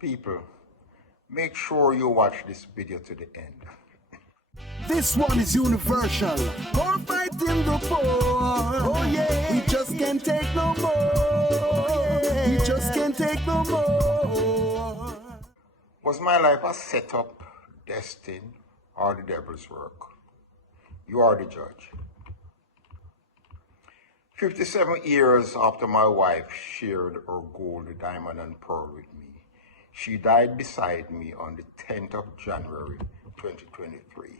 People, make sure you watch this video to the end. This one is universal. We're fighting the poor. Oh yeah. We just can't take no more. Oh, yeah. We just can't take no more. Was my life a setup, destined, or the devil's work? You are the judge. 57 years after my wife shared her gold, diamond, and pearl with me, she died beside me on the 10th of January, 2023.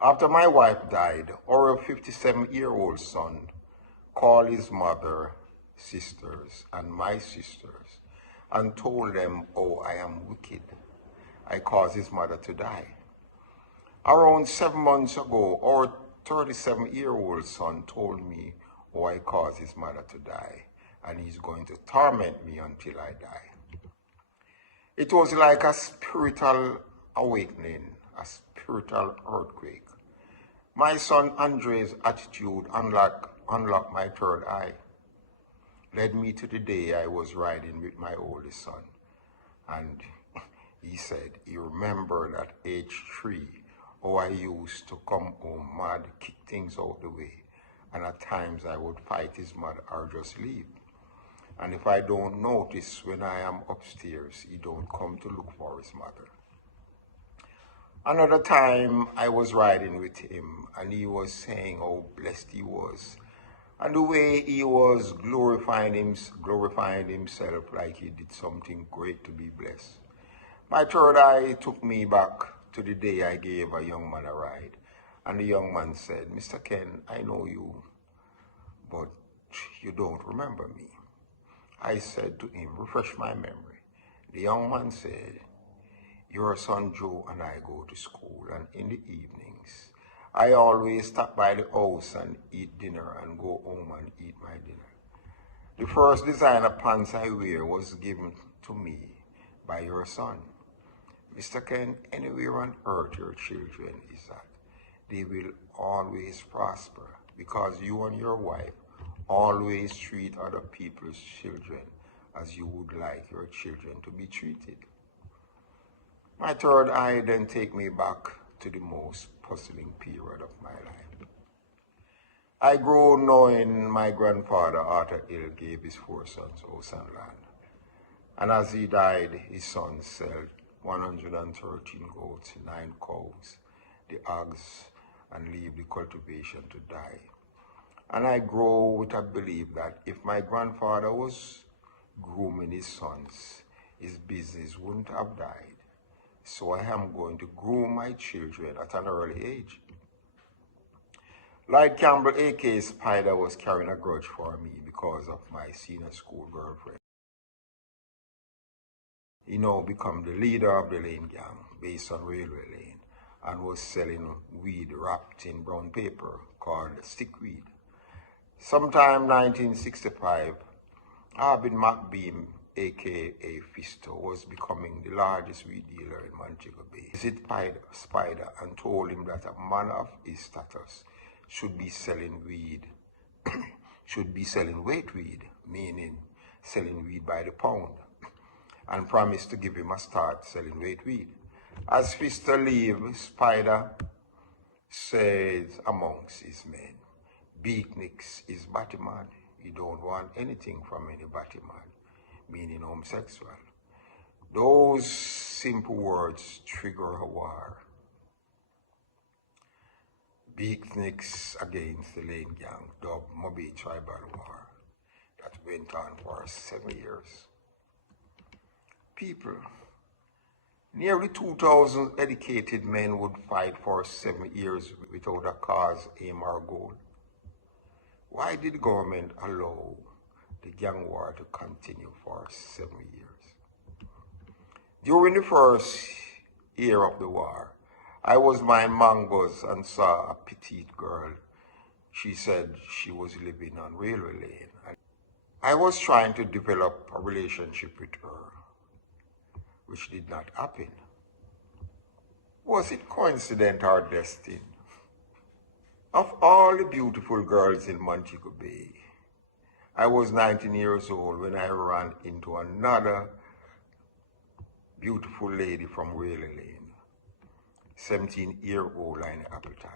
After my wife died, our 57-year-old son called his mother, sisters, and my sisters, and told them, "Oh, I am wicked. I caused his mother to die." Around 7 months ago, our 37-year-old son told me, "Oh, I caused his mother to die, and he's going to torment me until I die." It was like a spiritual awakening, a spiritual earthquake. My son Andre's attitude unlocked my third eye, led me to the day I was riding with my oldest son. And he said he remembered at age 3 how I used to come home mad, kick things out the way, and at times I would fight his mother or just leave. And if I don't notice when I am upstairs, he don't come to look for his mother. Another time I was riding with him and he was saying how blessed he was and the way he was glorifying himself like he did something great to be blessed. My third eye took me back to the day I gave a young man a ride, and the young man said, "Mr. Ken, I know you, but you don't remember me." I said to him, "Refresh my memory." The young man said, "Your son Joe and I go to school, and in the evenings, I always stop by the house and eat dinner and go home and eat my dinner. The first designer pants I wear was given to me by your son. Mr. Ken, anywhere on earth your children is at, they will always prosper because you and your wife always treat other people's children as you would like your children to be treated." My third eye then take me back to the most puzzling period of my life. I grew knowing my grandfather, Arthur Hill, gave his 4 sons house and land. And as he died, his sons sold 113 goats, 9 cows, the hogs, and leave the cultivation to die. And I grow with a belief that if my grandfather was grooming his sons, his business wouldn't have died. So I am going to groom my children at an early age. Lloyd Campbell, aka Spider, was carrying a grudge for me because of my senior school girlfriend. He now became the leader of the Lane Gang based on Railway Lane and was selling weed wrapped in brown paper called stickweed. Sometime 1965, Arvin McBeam, aka Fisto, was becoming the largest weed dealer in Montego Bay. He visited Spider and told him that a man of his status should be selling weed, should be selling weight weed, meaning selling weed by the pound, and promised to give him a start selling weight weed. As Fisto leaves, Spider says amongst his men, "Beatniks is Batman. He don't want anything from any Batman," meaning homosexual. Those simple words trigger a war. Beatniks against the Lane Gang, dubbed Moby Tribal War, that went on for 7 years. People, nearly 2,000 educated men would fight for 7 years without a cause, aim, or goal. Why did the government allow the gang war to continue for 7 years? During the first year of the war, I was buying mangoes and saw a petite girl. She said she was living on Railway Lane. I was trying to develop a relationship with her, which did not happen. Was it coincidence or destiny? Of all the beautiful girls in Montego Bay, I was 19 years old when I ran into another beautiful lady from Whaley Lane, 17-year-old Line Appleton.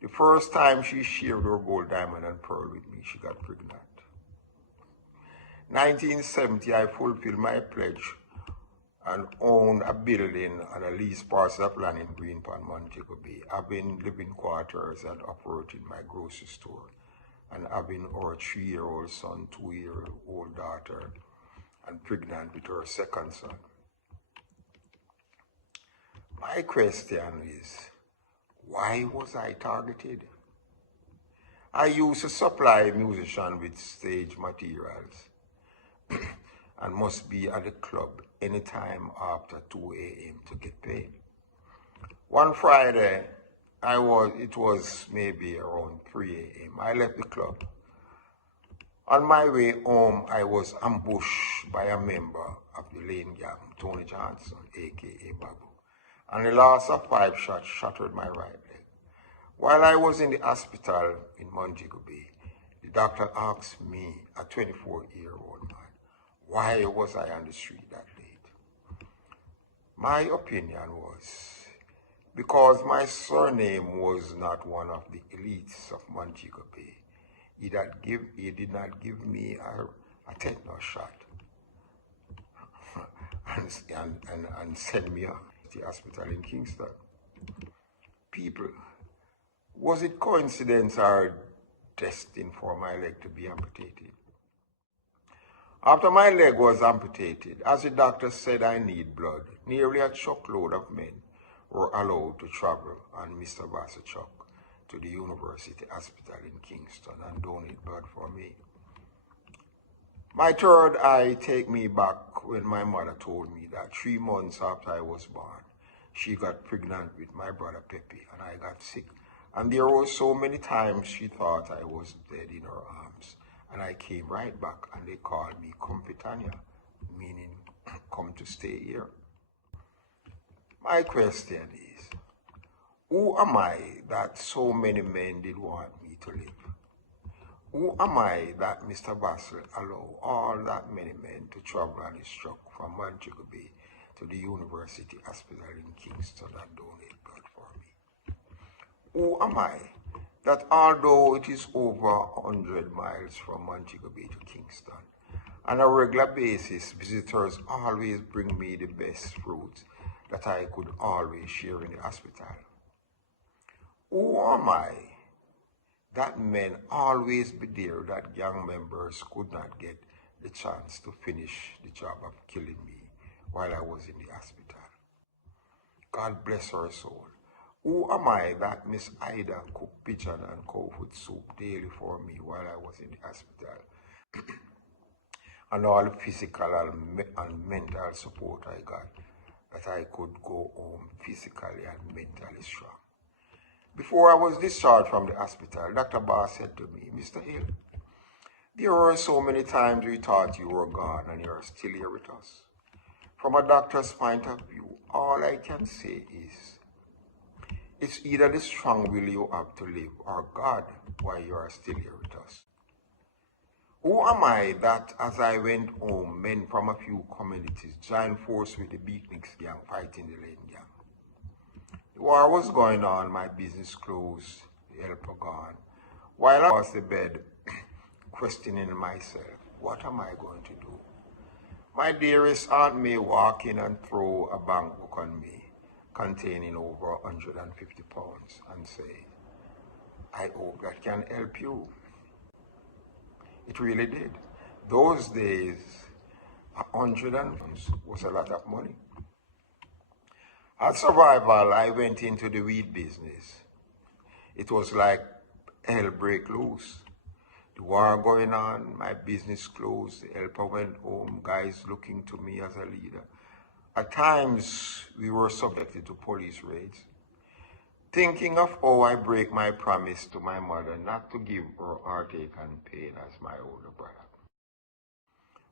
The first time she shared her gold, diamond, and pearl with me, she got pregnant. 1970, I fulfilled my pledge and owned a building and a leased parcel of land in Green Pond, Montego Bay, having living quarters and operating my grocery store, and having our 3-year-old son, 2-year-old daughter, and pregnant with her second son. My question is, why was I targeted? I used to supply musicians with stage materials and must be at the club anytime after 2 a.m. to get paid. One Friday, it was maybe around 3 a.m. I left the club. On my way home, I was ambushed by a member of the Lane Gang, Tony Johnson, aka Babu, and the loss of 5 shots shattered my right leg. While I was in the hospital in Montego Bay, the doctor asked me, a 24-year-old man, why was I on the street that late? My opinion was because my surname was not one of the elites of Montego Bay. He did not give me a tetanus shot and send me to the hospital in Kingston. People, was it coincidence or destined for my leg to be amputated? After my leg was amputated, as the doctor said I need blood, nearly a truckload of men were allowed to travel on Mr. Vasachuk to the University Hospital in Kingston and donate blood for me. My third eye take me back when my mother told me that 3 months after I was born, she got pregnant with my brother Pepe and I got sick. And there were so many times she thought I was dead in her arms. And I came right back and they called me Compitania, meaning come to stay here. My question is, who am I that so many men did want me to live? Who am I that Mr. Bassel allowed all that many men to travel on his truck from Montego Bay to the University Hospital in Kingston and donate blood for me? Who am I that although it is over 100 miles from Montego Bay to Kingston, on a regular basis, visitors always bring me the best fruits that I could always share in the hospital? Who am I that men always be there that gang members could not get the chance to finish the job of killing me while I was in the hospital? God bless her soul. Who am I that Miss Ida cooked pigeon and cow food soup daily for me while I was in the hospital? And all the physical and mental support I got, that I could go home physically and mentally strong. Before I was discharged from the hospital, Dr. Bass said to me, Mr. Hill, there were so many times we thought you were gone and you're still here with us. From a doctor's point of view, all I can say is, it's either the strong will you have to live or God why you are still here with us. Who am I that as I went home, men from a few communities joined force with the Beatniks gang fighting the Lane gang? The war was going on, my business closed, the helper gone. While I was in bed, questioning myself, what am I going to do? My dearest Aunt May walk in and throw a bank book on me, containing over 150 pounds, and say, I hope that can help you. It really did. Those days, 100 pounds was a lot of money. As survival, I went into the weed business. It was like hell break loose. The war going on, my business closed, the helper went home, guys looking to me as a leader. At times, we were subjected to police raids. Thinking of how I break my promise to my mother not to give her heartache and pain as my older brother.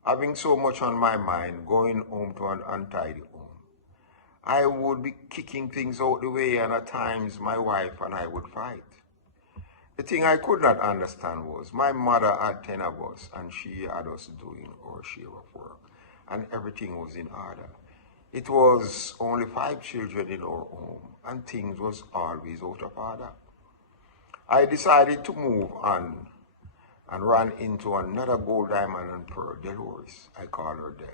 Having so much on my mind, going home to an untidy home, I would be kicking things out the way, and at times my wife and I would fight. The thing I could not understand was my mother had 10 of us and she had us doing our share of work and everything was in order. It was only 5 children in our home, and things was always out of order. I decided to move on and ran into another gold, diamond, and pearl, Dolores. I call her Del.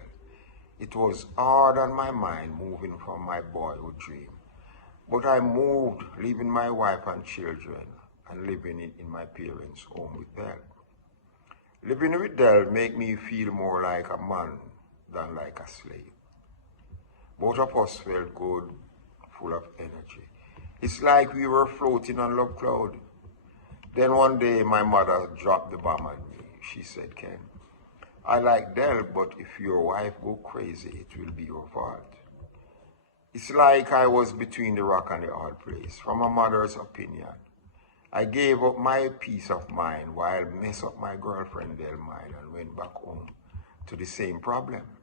It was hard on my mind moving from my boyhood dream. But I moved, leaving my wife and children, and living in my parents' home with Del. Living with Del made me feel more like a man than like a slave. Both of us felt good, full of energy. It's like we were floating on love cloud. Then one day my mother dropped the bomb on me. She said, Ken, I like Del, but if your wife go crazy, it will be your fault. It's like I was between the rock and the hard place. From a mother's opinion, I gave up my peace of mind while mess up my girlfriend Del mind and went back home to the same problem.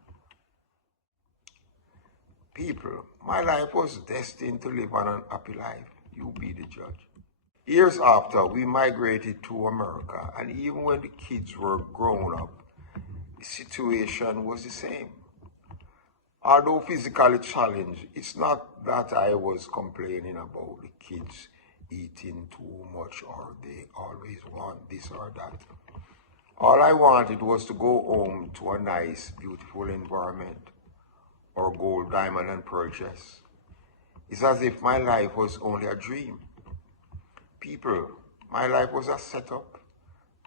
People, my life was destined to live an unhappy life. You be the judge. Years after, we migrated to America, and even when the kids were grown up, the situation was the same. Although physically challenged, it's not that I was complaining about the kids eating too much or they always want this or that. All I wanted was to go home to a nice, beautiful environment, or gold, diamond, and pearl dress. It's as if my life was only a dream. People, my life was a setup.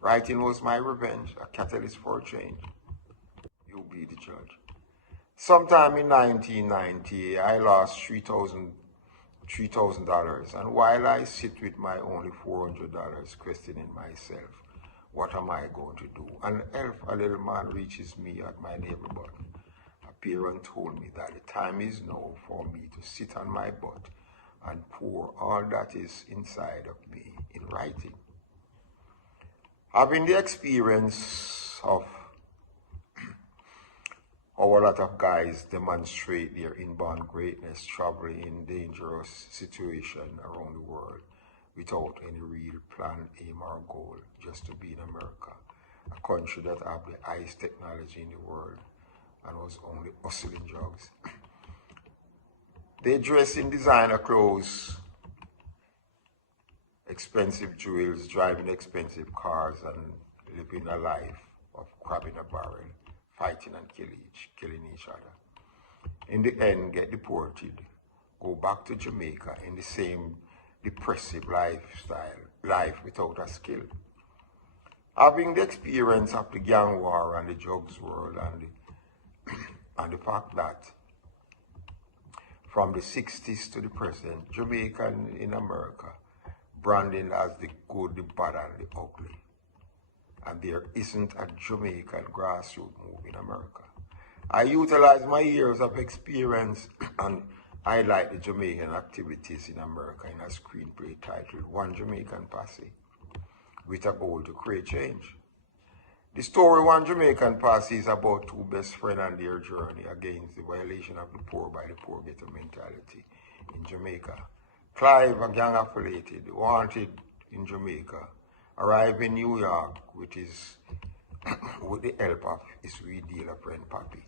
Writing was my revenge, a catalyst for change. You be the judge. Sometime in 1990, I lost $3,000, and while I sit with my only $400, questioning myself, what am I going to do? An elf, a little man, reaches me at my navel button. A parent told me that the time is now for me to sit on my butt and pour all that is inside of me in writing. Having the experience of how a lot of guys demonstrate their inborn greatness traveling in dangerous situations around the world without any real plan, aim, or goal, just to be in America, a country that have the highest technology in the world and was only hustling drugs. They dress in designer clothes, expensive jewels, driving expensive cars, and living a life of crab in a barrel, fighting and killing each other. In the end, get deported, go back to Jamaica in the same depressive life without a skill. Having the experience of the gang war and the drugs world and the fact that from the 60s to the present, Jamaica in America, branding as the good, the bad, and the ugly. And there isn't a Jamaican grassroots move in America. I utilize my years of experience and highlight the Jamaican activities in America in a screenplay titled One Jamaican Posse, with a goal to create change. The story One Jamaican Posse is about two best friends and their journey against the violation of the poor by the poor ghetto mentality in Jamaica. Clive, a gang affiliated, wanted in Jamaica, arrived in New York with the help of his weed dealer friend Papi.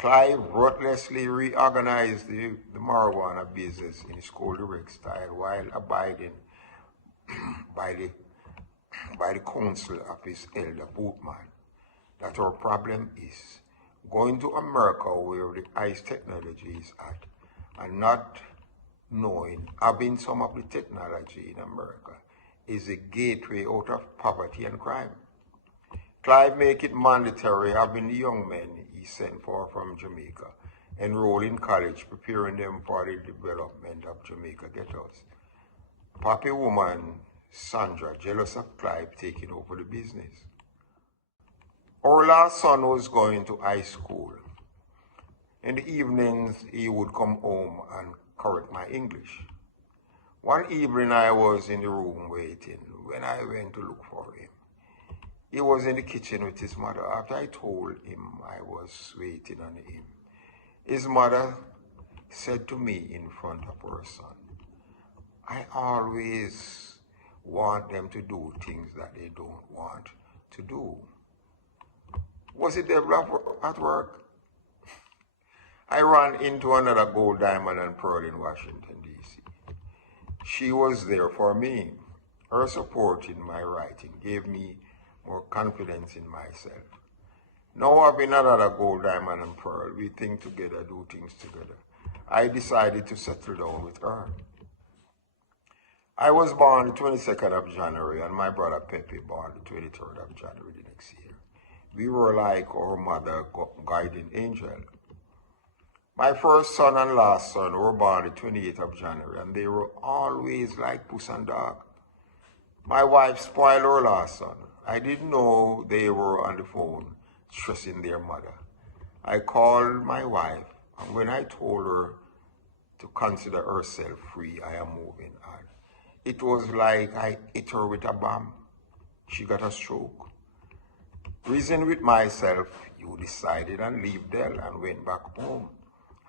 Clive ruthlessly reorganized the marijuana business in his cold direct style while abiding by the counsel of his elder bootman, that our problem is going to America where the highest technology is at and not knowing having some of the technology in America is a gateway out of poverty and crime. Clive make it mandatory having the young men he sent for from Jamaica enroll in college, preparing them for the development of Jamaica ghettos. Papi woman Sandra, jealous of Clive taking over the business. Our last son was going to high school. In the evenings, he would come home and correct my English. One evening, I was in the room waiting when I went to look for him. He was in the kitchen with his mother. After I told him I was waiting on him, his mother said to me in front of her son, I always want them to do things that they don't want to do. Was the devil at work? I ran into another gold, diamond, and pearl in Washington, D.C. She was there for me. Her support in my writing gave me more confidence in myself. Now having another gold, diamond, and pearl, we think together, do things together. I decided to settle down with her. I was born the 22nd of January, and my brother Pepe born the 23rd of January the next year. We were like our mother guiding angel. My first son and last son were born the 28th of January, and they were always like puss and dog. My wife spoiled her last son. I didn't know they were on the phone stressing their mother. I called my wife, and when I told her to consider herself free, I am moving on. It was like I hit her with a bomb. She got a stroke. Reasoned with myself, you decided and leave Dell and went back home,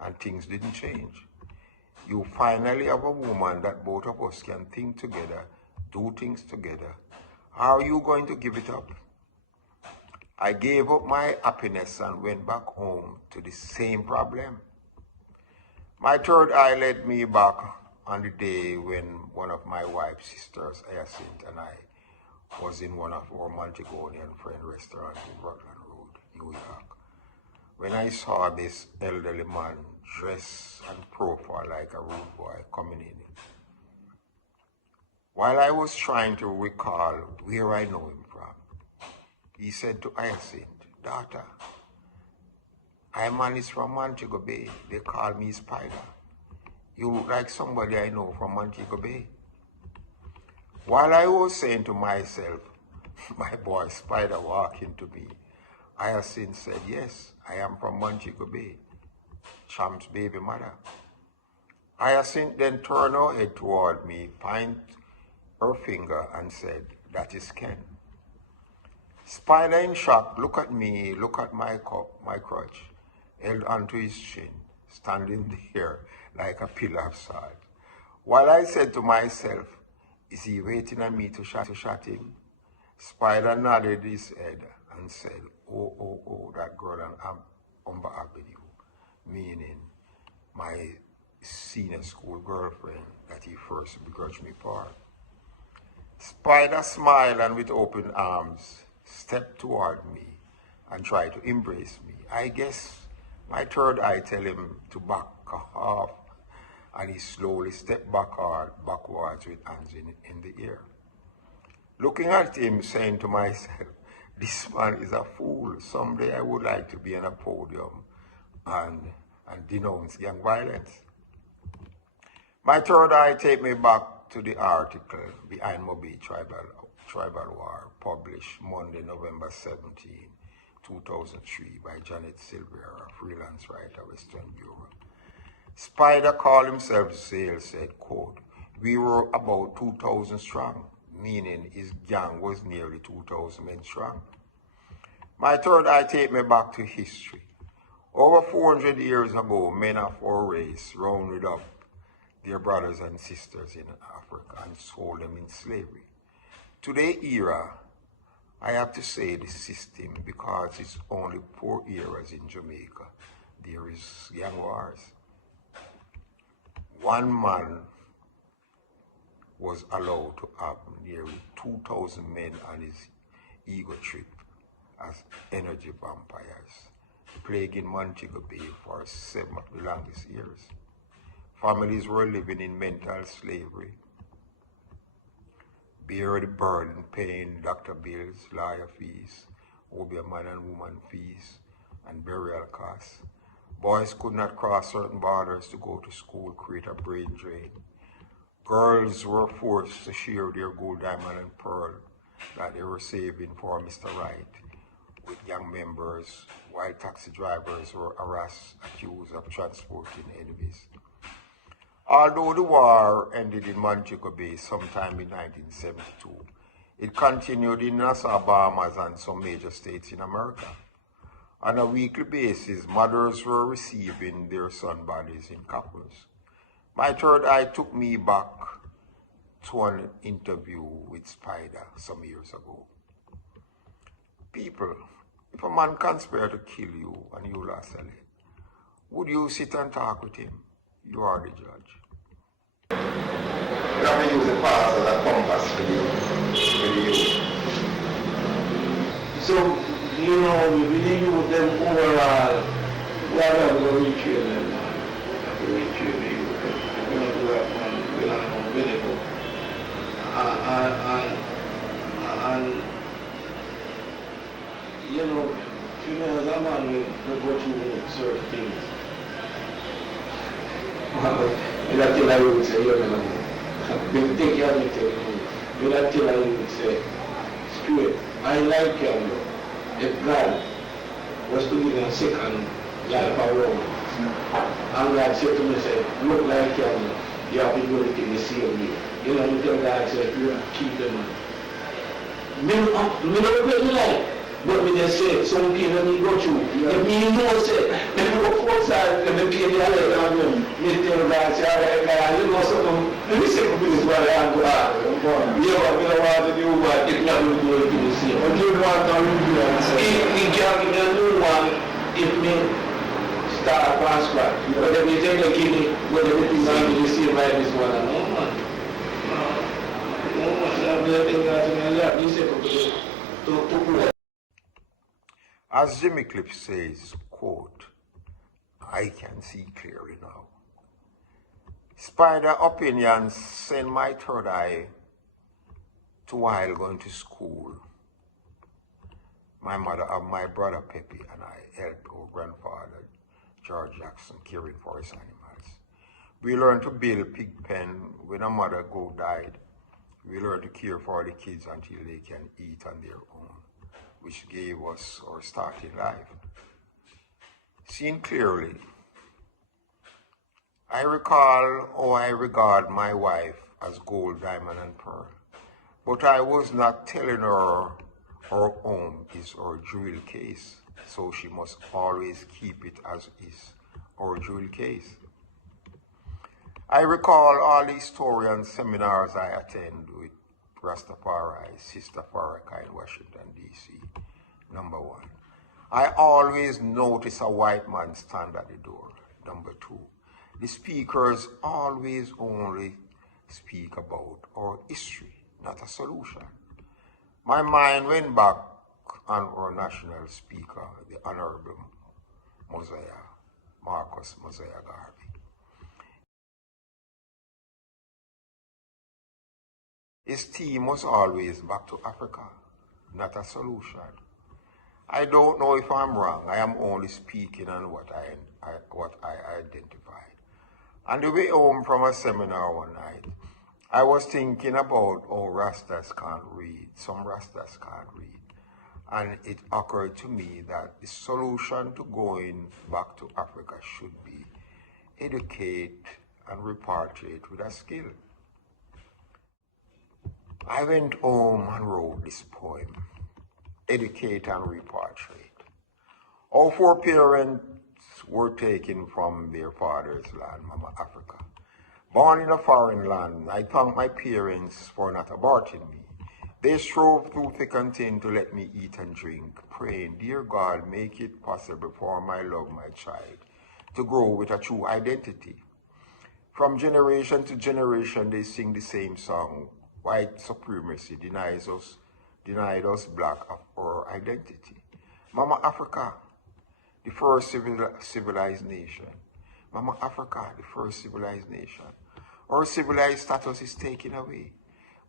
and things didn't change. You finally have a woman that both of us can think together, do things together. How are you going to give it up? I gave up my happiness and went back home to the same problem. My third eye led me back on the day when one of my wife's sisters, Hyacinth, and I was in one of our Montagonian friend restaurants in Rutland Road, New York, when I saw this elderly man dressed and profile like a rude boy coming in. While I was trying to recall where I know him from, he said to Hyacinth, "Daughter, I man is from Montego Bay. They call me Spider. You look like somebody I know from Montego Bay." While I was saying to myself, my boy Spider walking to me, Hyacinth said, "Yes, I am from Montego Bay, Champ's baby mother." Hyacinth then turned her head toward me, pointed her finger and said, "That is Ken." Spider in shock looked at me, looked at my crutch, held onto his chin, standing there like a pillar of salt. While I said to myself, is he waiting on me to shot him? Spider nodded his head and said, oh, that girl on Humber Avenue, meaning my senior school girlfriend that he first begrudged me for. Spider smiled and with open arms stepped toward me and tried to embrace me. I guess my third eye tell him to back off, and he slowly stepped backwards with hands in the air. Looking at him, saying to myself, this man is a fool. Someday I would like to be on a podium and denounce gang violence. My third eye take me back to the article Behind Moby Tribal War, published Monday, November 17, 2003 by Janet Silvera, freelance writer, Western Bureau. Spider called himself Zale, said, quote, "We were about 2,000 strong, meaning his gang was nearly 2,000 men strong." My third eye take me back to history. Over 400 years ago, men of our race rounded up their brothers and sisters in Africa and sold them in slavery. Today's era, I have to say the system, because it's only 4 eras in Jamaica. There is gang wars. One man was allowed to have nearly 2,000 men on his ego trip as energy vampires, plaguing Montego Bay for 7 of the longest years. Families were living in mental slavery, bear the burden paying doctor bills, lawyer fees, obeah man and woman fees, and burial costs. Boys could not cross certain borders to go to school, create a brain drain. Girls were forced to share their gold, diamond, and pearl that they were saving for Mr. Right with young members, while taxi drivers were harassed, accused of transporting enemies. Although the war ended in Montego Bay sometime in 1972, it continued in Nassau, Bahamas, and some major states in America. On a weekly basis, mothers were receiving their son bodies in coffins. My third eye took me back to an interview with Spider some years ago. People, if a man conspires to kill you and you lost a leg, would you sit and talk with him? You are the judge. You have to use the past as a compass for you. So, you know, we really use them overall. We are going to retrain them, man. We have to retrain the youth. We're going to do that one. We're not going to benefit. And, you know, females are man, we go through certain things. You don't tell her you would say, you don't know. You take care of me, tell you. You don't tell her you would say, screw it. I like you. If God was to give me a second life around, and God said to me, say, look like you have the ability to save me. You know, you tell God, say, you keep them. Me don't really like. But me just say, some people me go through. If me know say, me go outside, and me pay the other down there. Me tell God, say, alright, God, you know something. Let me say for this what I go out. Yeah, but me don't want to do what if not going to do anything the same. But you want to do it. He can't give me a new one if me start from scratch. But if you take a kidney, but everything going to be the same like this one. No, man. No, man. Everything that's in my lap. You say for this. To As Jimmy Cliff says, quote, I can see clearly now. Spider opinions send my third eye to while going to school. My mother and my brother Pepe and I helped our grandfather George Jackson caring for his animals. We learned to build pig pen when our mother died. We learned to care for the kids until they can eat on their own, which gave us our start in life. Seen clearly, I recall how I regard my wife as gold, diamond, and pearl, but I was not telling her her home is our jewel case, so she must always keep it as is our jewel case. I recall all the stories and seminars I attend with Rastafari, Sister Farrakhan in Washington, D.C. Number one, I always notice a white man stand at the door. Number two, the speakers always only speak about our history, not a solution. My mind went back on our national speaker, the Honorable Marcus Mosiah Garvey. His theme was always back to Africa, not a solution. I don't know if I'm wrong. I am only speaking on what I identified. On the way home from a seminar one night, I was thinking about how Rastas can't read. Some Rastas can't read. And it occurred to me that the solution to going back to Africa should be educate and repatriate with a skill. I went home and wrote this poem, Educate and Repatriate. All four parents were taken from their father's land, Mama Africa. Born in a foreign land, I thank my parents for not aborting me. They strove through thick and thin to let me eat and drink, praying, dear God, make it possible for my love, my child, to grow with a true identity. From generation to generation, they sing the same song. White supremacy denied us black of our identity. Mama Africa, the first civilized nation. Mama Africa, the first civilized nation. Our civilized status is taken away.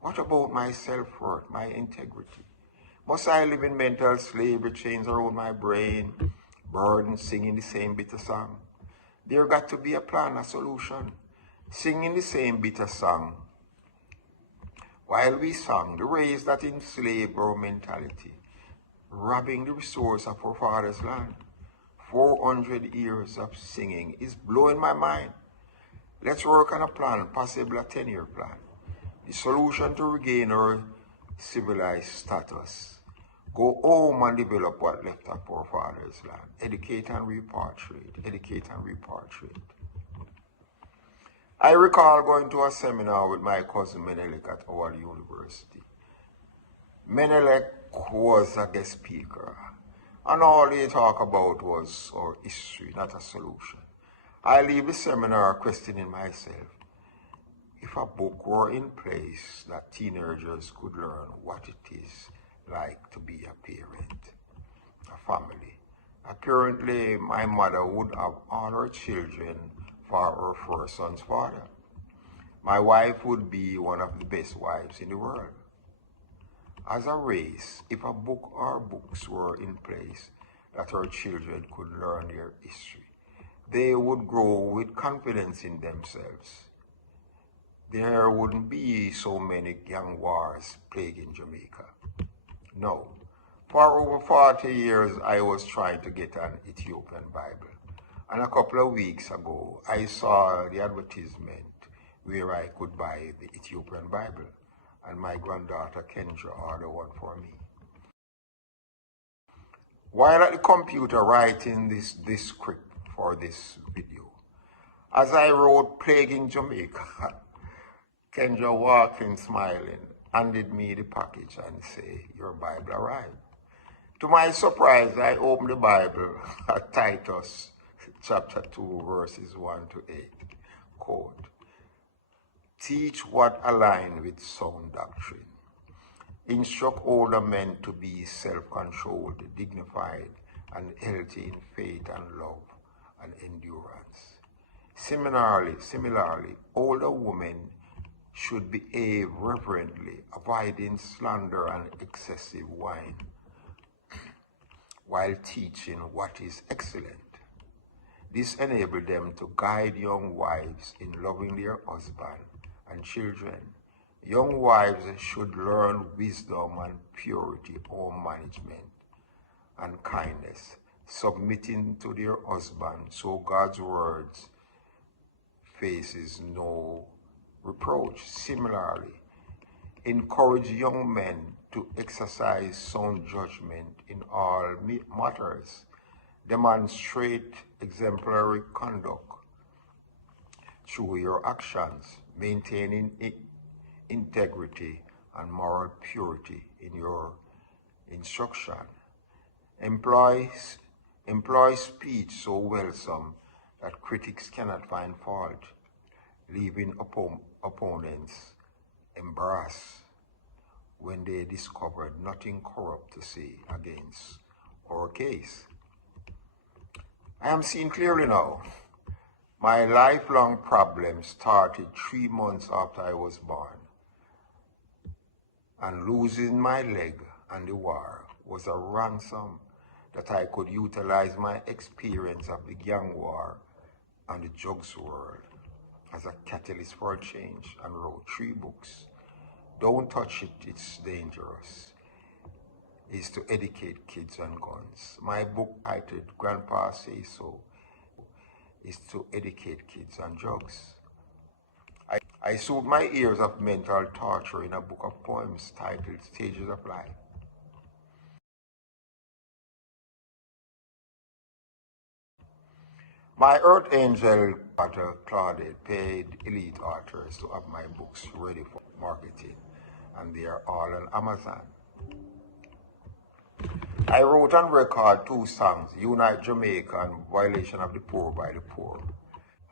What about my self-worth, my integrity? Must I live in mental slavery, chains around my brain, burden, singing the same bitter song? There got to be a plan, a solution. Singing the same bitter song. While we sang, the race that enslaved our mentality, robbing the resource of our father's land. 400 years of singing is blowing my mind. Let's work on a plan, possibly a 10-year plan. The solution to regain our civilized status. Go home and develop what left of our father's land. Educate and repatriate. Educate and repatriate. I recall going to a seminar with my cousin Menelek at Howard University. Menelek was a guest speaker, and all they talk about was our history, not a solution. I leave the seminar questioning myself, if a book were in place that teenagers could learn what it is like to be a parent, a family. Apparently, my mother would have all her children for her first son's father. My wife would be one of the best wives in the world. As a race, if a book or books were in place that our children could learn their history, they would grow with confidence in themselves. There wouldn't be so many gang wars plaguing Jamaica. No. For over 40 years, I was trying to get an Ethiopian Bible. And a couple of weeks ago, I saw the advertisement where I could buy the Ethiopian Bible. And my granddaughter Kendra ordered one for me. While at the computer writing this script for this video, as I wrote Plaguing Jamaica, Kendra walked in smiling, handed me the package and said, "Your Bible arrived." To my surprise, I opened the Bible at Titus chapter 2, verses 1 to 8. Quote, "Teach what align with sound doctrine. Instruct older men to be self-controlled, dignified, and healthy in faith and love and endurance. Similarly, older women should behave reverently, avoiding slander and excessive wine, while teaching what is excellent. This enables them to guide young wives in loving their husband and children. Young wives should learn wisdom and purity, home management, and kindness, submitting to their husband, so God's words faces no reproach. Similarly, encourage young men to exercise sound judgment in all matters. Demonstrate exemplary conduct through your actions, maintaining integrity and moral purity in your instruction. Employ speech so wholesome that critics cannot find fault, leaving opponents embarrassed when they discovered nothing corrupt to say against our case. I am seeing clearly now. My lifelong problem started 3 months after I was born, and losing my leg and the war was a ransom that I could utilize my experience of the gang war and the drugs world as a catalyst for change, and wrote 3 books. Don't touch it, it's dangerous. Is to educate kids on guns. My book titled Grandpa Says So is to educate kids on drugs. I soothed my years of mental torture in a book of poems titled Stages of Life. My Earth Angel author Claudette paid elite authors to have my books ready for marketing, and they are all on Amazon. I wrote and recorded 2 songs, Unite Jamaica and Violation of the Poor by the Poor.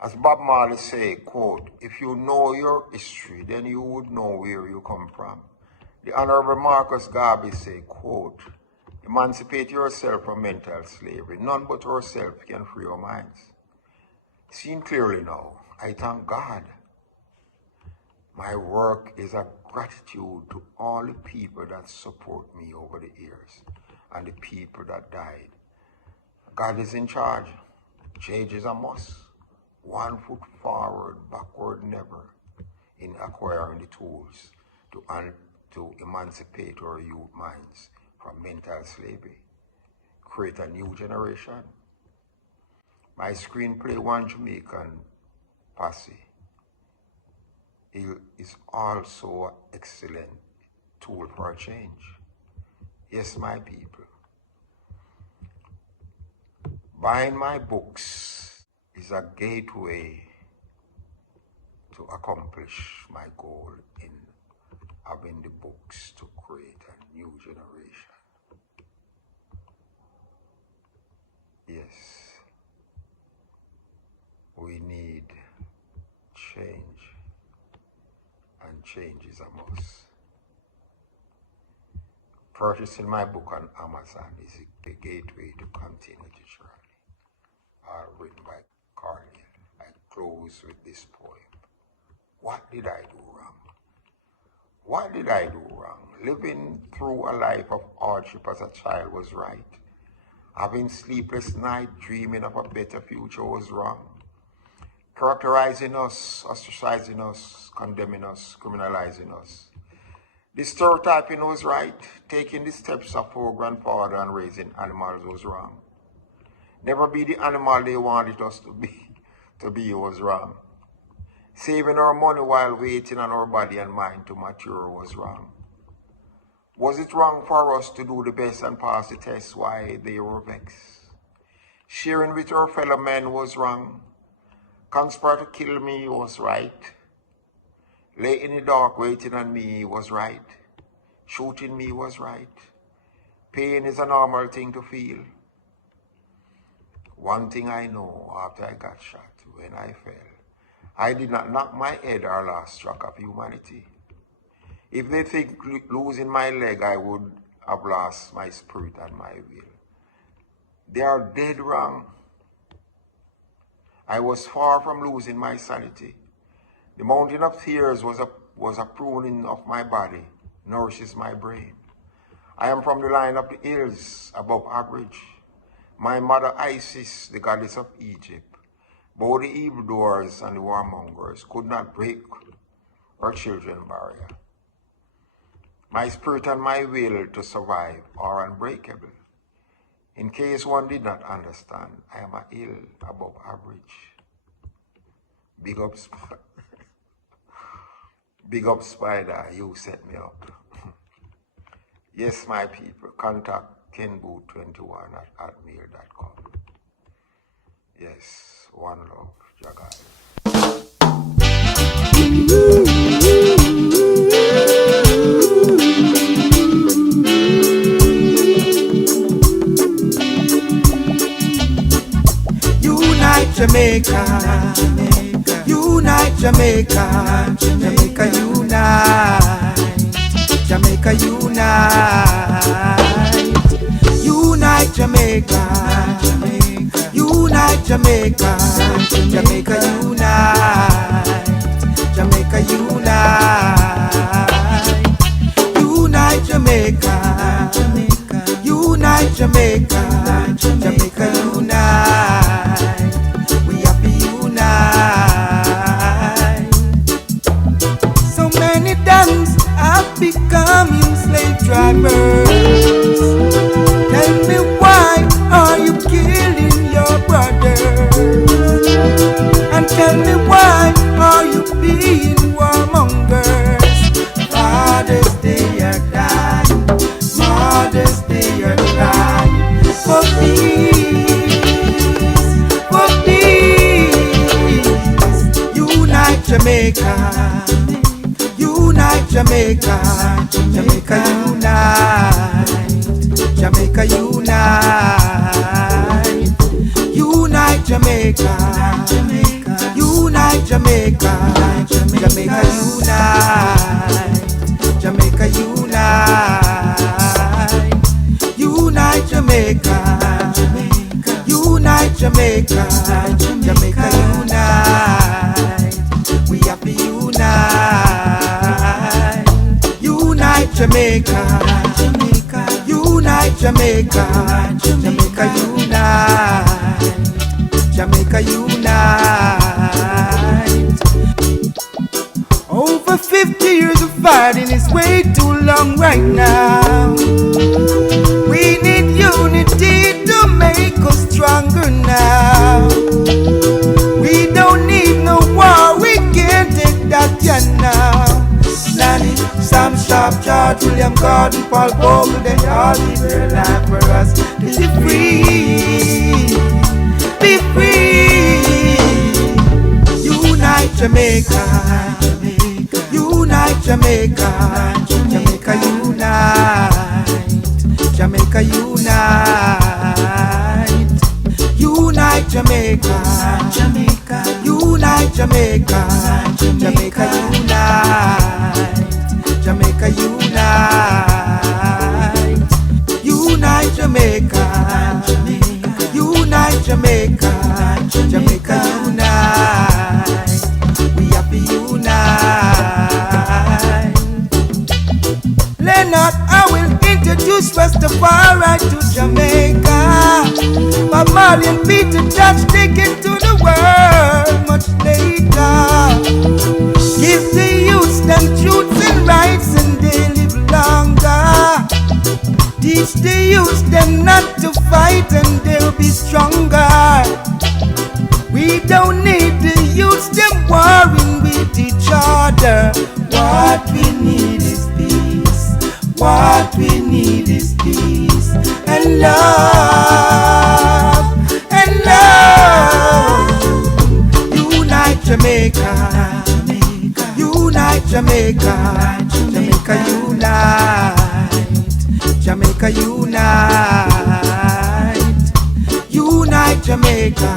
As Bob Marley said, quote, "If you know your history, then you would know where you come from." The Honorable Marcus Garvey said, quote, "Emancipate yourself from mental slavery. None but ourselves can free our minds." Seen clearly now, I thank God. My work is a gratitude to all the people that support me over the years and the people that died. God is in charge. Change is a must. 1 foot forward, backward never, in acquiring the tools to emancipate our youth minds from mental slavery. Create a new generation. My screenplay, One Jamaican Posse, is also an excellent tool for change. Yes, my people. Buying my books is a gateway to accomplish my goal in having the books to create a new generation. Yes, we change, and change is a must. Purchasing my book on Amazon is the gateway to continuity journey, written by Carnegie. I close with this poem. What did I do wrong? What did I do wrong? Living through a life of hardship as a child was right. Having sleepless nights, dreaming of a better future was wrong. Characterizing us, ostracizing us, condemning us, criminalizing us. The stereotyping was right. Taking the steps of our grandfather and raising animals was wrong. Never be the animal they wanted us to be was wrong. Saving our money while waiting on our body and mind to mature was wrong. Was it wrong for us to do the best and pass the test while they were vexed? Sharing with our fellow men was wrong. Conspire to kill me was right. Lay in the dark waiting on me was right. Shooting me was right. Pain is a normal thing to feel. One thing I know after I got shot, when I fell, I did not knock my head or lose track of humanity. If they think losing my leg, I would have lost my spirit and my will. They are dead wrong. I was far from losing my sanity. The mountain of tears was a pruning of my body, nourishes my brain. I am from the line of the hills above average. My mother Isis, the goddess of Egypt, both the evildoers and the warmongers could not break her children's barrier. My spirit and my will to survive are unbreakable. In case one did not understand, I am a hill above average. Big up, Big up Spider, you set me up. Yes, my people, contact kenboot21@mail.com. Yes, one love, Jagai. Unite Jamaica, unite Jamaica, Jamaica unite, Jamaica unite, unite Jamaica, unite Jamaica, Jamaica unite, Jamaica unite, unite Jamaica, unite Jamaica, Jamaica unite. We have to unite. So many dons have become slave drivers. Tell me, why are you killing your brothers? And tell me, why are you being warmongers? Fathers, they are dying. Mothers, they are crying for peace, for peace. Unite Jamaica, unite Jamaica, Jamaica unite, Jamaica unite, unite Jamaica, unite Jamaica, Jamaica unite, Jamaica unite, unite Jamaica, unite Jamaica, Jamaica unite. We have to unite, unite Jamaica, unite Jamaica, Jamaica unite, Jamaica unite. Over 50 years of fighting is way too long right now. We need unity to make us stronger now. We don't need no war, we can't take that now. Nanny, Sam Sharp, George, William Gordon, Paul Bogle, they all give their life for us to be free, be free. Unite Jamaica, unite Jamaica, Jamaica unite, Jamaica unite, unite Jamaica, unite Jamaica, Jamaica unite, Jamaica unite, unite Jamaica, unite Jamaica, Jamaica unite, we have to unite. Leonard, I will introduce Rastafari to Jamaica. Bob Marley and Peter Tosh take it to the world much later. Give the youth them truths and rights and they live longer. Teach the youth them not to fight and they'll be stronger. We don't need the youth them warring with each other. What we need is peace. What we need is peace and love, and love. Unite Jamaica, unite Jamaica, Jamaica unite, Jamaica unite, unite Jamaica,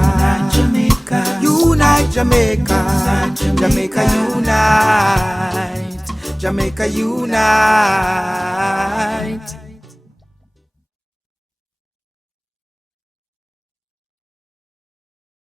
unite Jamaica, Jamaica unite, Jamaica unite.